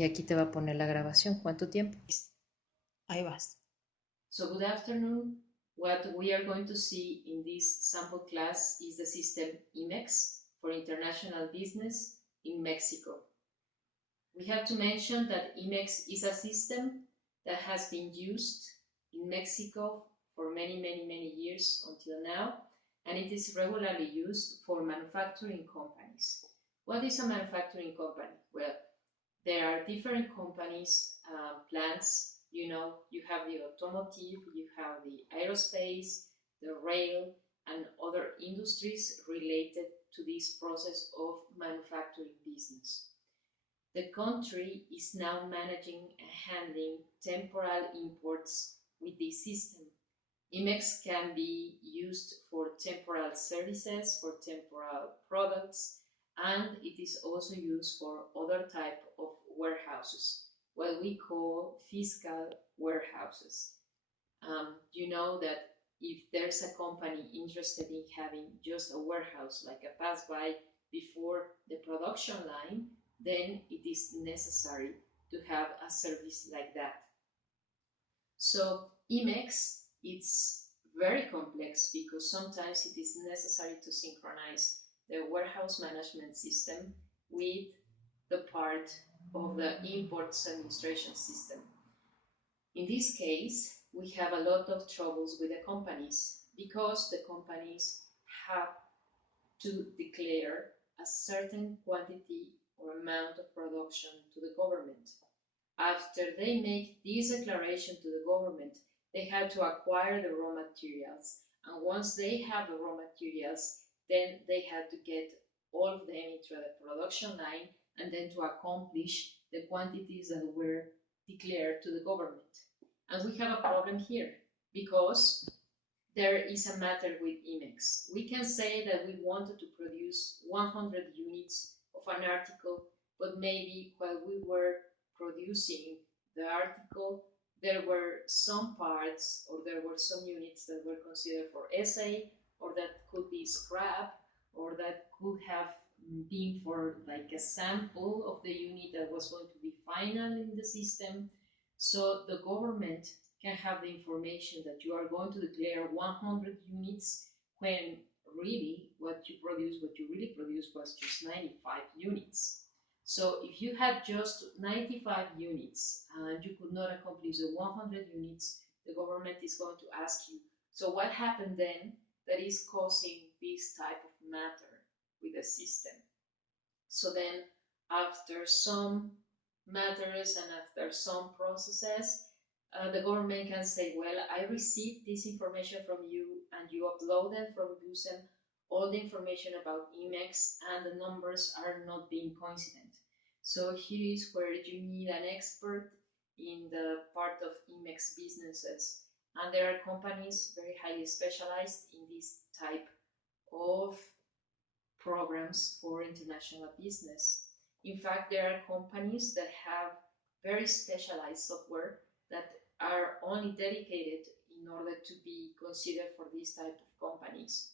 Y aquí te va a poner la grabación. ¿Cuánto tiempo? Ahí vas. So good afternoon. What we are going to see in this sample class is the system IMEX for international business in Mexico. We have to mention that IMEX is a system that has been used in Mexico for many years until now, and it is regularly used for manufacturing companies. What is a manufacturing company? Well, there are different companies, plants. You know, you have the automotive, you have the aerospace, the rail, and other industries related to this process of manufacturing business. The country is now managing and handling temporal imports with this system. IMEX can be used for temporal services, for temporal products, and it is also used for other type of warehouses, what we call fiscal warehouses. You know that if there's a company interested in having just a warehouse, like a pass-by before the production line, then it is necessary to have a service like that. So IMEX, it's very complex because sometimes it is necessary to synchronize the warehouse management system with the part of the imports administration system. In this case, we have a lot of troubles with the companies because the companies have to declare a certain quantity or amount of production to the government. After they make this declaration to the government, they have to acquire the raw materials. And once they have the raw materials, then they have to get all of them into the production line and then to accomplish the quantities that were declared to the government. And we have a problem here because there is a matter with IMEX. We can say that we wanted to produce 100 units of an article, but maybe while we were producing the article, there were some parts or there were some units that were considered for SA, or that could be scrap, or that could have been for like a sample of the unit that was going to be final in the system. So the government can have the information that you are going to declare 100 units when really what you really produced was just 95 units. So if you had just 95 units and you could not accomplish the 100 units, the government is going to ask you, so what happened then that is causing this type of matter with the system? So then after some matters and after some processes, the government can say, well, I received this information from you and you uploaded from GUSEM all the information about IMEX and the numbers are not being coincident. So here is where you need an expert in the part of IMEX businesses. And there are companies very highly specialized in this type of programs for international business. In fact, there are companies that have very specialized software that are only dedicated in order to be considered for this type of companies.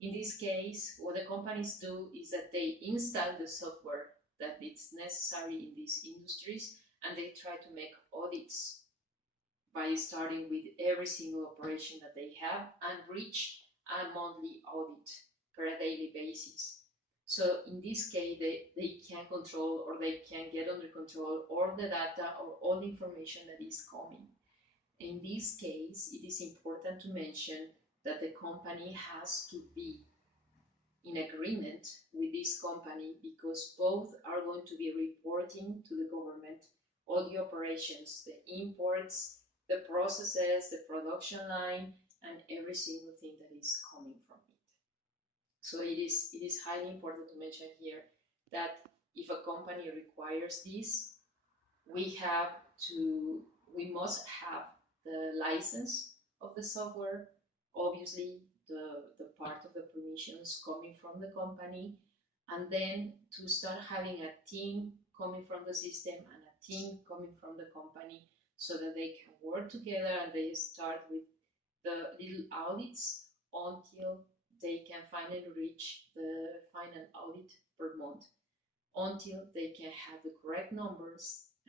In this case, what the companies do is that they install the software that is necessary in these industries, and they try to make audits by starting with every single operation that they have and reach a monthly audit per a daily basis. So in this case, they can control or they can get under control all the data or all the information that is coming. In this case, it is important to mention that the company has to be in agreement with this company because both are going to be reporting to the government all the operations, the imports, the processes, the production line, and every single thing that is coming from it. So it is highly important to mention here that if a company requires this, we must have the license of the software, obviously the part of the permissions coming from the company, and then to start having a team coming from the system and a team coming from the company so that they can work together and they start with the little audits until they can finally reach the final audit per month. until they can have the correct numbers